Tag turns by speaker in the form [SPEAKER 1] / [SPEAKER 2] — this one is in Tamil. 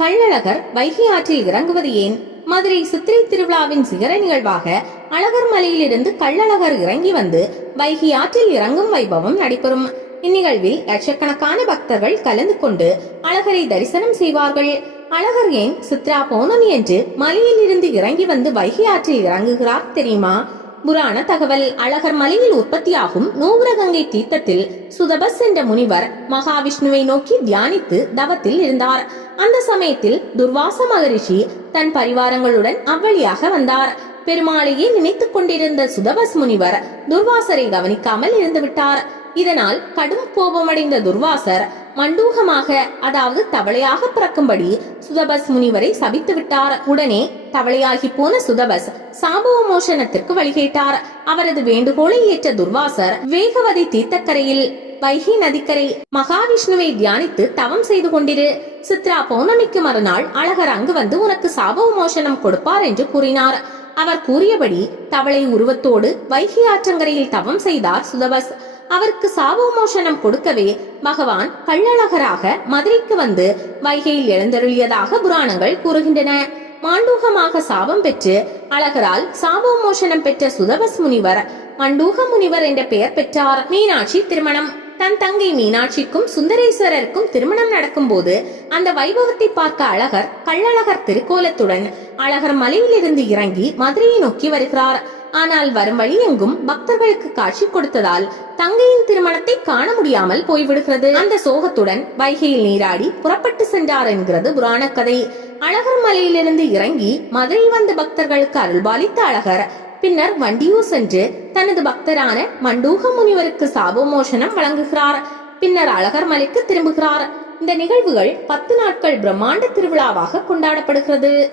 [SPEAKER 1] கள்ளழகர் வைகை ஆற்றில் இறங்குவது ஏன்? மதுரை சித்திரை திருவிழாவின் சிகர நிகழ்வாக அழகர் மலையிலிருந்து கள்ளழகர் இறங்கி வந்து வைகை ஆற்றில் இறங்கும் வைபவம் நடைபெறும். இந்நிகழ்வில் லட்சக்கணக்கான பக்தர்கள் கலந்து கொண்டு அழகரை தரிசனம் செய்வார்கள். அழகர் ஏன் சித்ரா பௌர்ணமி என்று மலையில் இருந்து இறங்கி வந்து வைகை ஆற்றில் இறங்குகிறார் தெரியுமா? புராண தகவல். அழகர் மலையில் உற்பத்தியாகும் நூவரகங்கை தீர்த்தத்தில் சுதபஸ் என்ற முனிவர் மகாவிஷ்ணுவை நோக்கி தியானித்து தவத்தில் இருந்தார். அந்த சமயத்தில் துர்வாச மகரிஷி தன் பரிவாரங்களுடன் அவ்வழியாக வந்தார். பெருமாளையே நினைத்துக் கொண்டிருந்த சுதபஸ் முனிவர் துர்வாசரை கவனிக்காமல் இருந்து விட்டார் இதனால் கடும் கோபமடைந்த துர்வாசர் மண்டூகமாக அதாவது தவளையாக பிறக்கும்படி சுதபஸ் முனிவரை சபித்து விட்டார். உடனே தவளையாகி போன சுதபஸ் சாபவமோஷனத்திற்கு வழிகேட்டார். அவரது வேண்டுகோளை ஏற்ற துர்வாசர் வேகவதி தீர்த்தக்கரையில் வைகை நதிக்கரை மகாவிஷ்ணுவை தியானித்து தவம் செய்து கொண்டிரு. சித்ரா பௌர்ணமிக்கு மறுநாள் அழகர் அங்கு வந்து உனக்கு சாபவ மோஷனம் கொடுப்பார் என்று கூறினார். அவர் கூறியபடி தவளை உருவத்தோடு வைகை ஆற்றங்கரையில் தவம் செய்தார் சுதவஸ். அவருக்கு சாபமோஷனம் கொடுக்கவே பகவான் கள்ளழகராக மதுரைக்கு வந்து வைகையில் எழுந்தருளியதாக புராணங்கள் கூறுகின்றன. மாண்டூகமாக சாபம் பெற்று அழகரால் சாபோமோஷனம் பெற்ற சுதவஸ் முனிவர் மண்டூக முனிவர் என்ற பெயர் பெற்றார். மீனாட்சி திருமணம். தன் தங்கை மீனாட்சிக்கும் சுந்தரேஸ்வரருக்கும் திருமணம் நடக்கும்போது அந்த வைபவத்தை பார்க்க அழகர் கள்ளழகர் திருக்கோலத்துடன் அழகர் மலையிலிருந்து இறங்கி மதுரையை நோக்கி வருகிறார். ஆனால் வரும் வழி எங்கும் பக்தர்களுக்கு காட்சி கொடுத்ததால் தங்கையின் திருமணத்தை காண முடியாமல் போய்விடுகிறது. அந்த சோகத்துடன் வைகையில் நீராடி புறப்பட்டு சென்றார் என்கிறது புராண கதை. அழகர் மலையிலிருந்து இறங்கி மதுரை வந்த பக்தர்களுக்கு அருள்பாலித்த அழகர் பின்னர் வண்டியூர் சென்று தனது பக்தரான மண்டூக முனிவருக்கு சாபமோஷனம் வழங்குகிறார். பின்னர் அழகர் மலைக்கு திரும்புகிறார். இந்த நிகழ்வுகள் பத்து நாட்கள் பிரம்மாண்ட திருவிழாவாக கொண்டாடப்படுகிறது.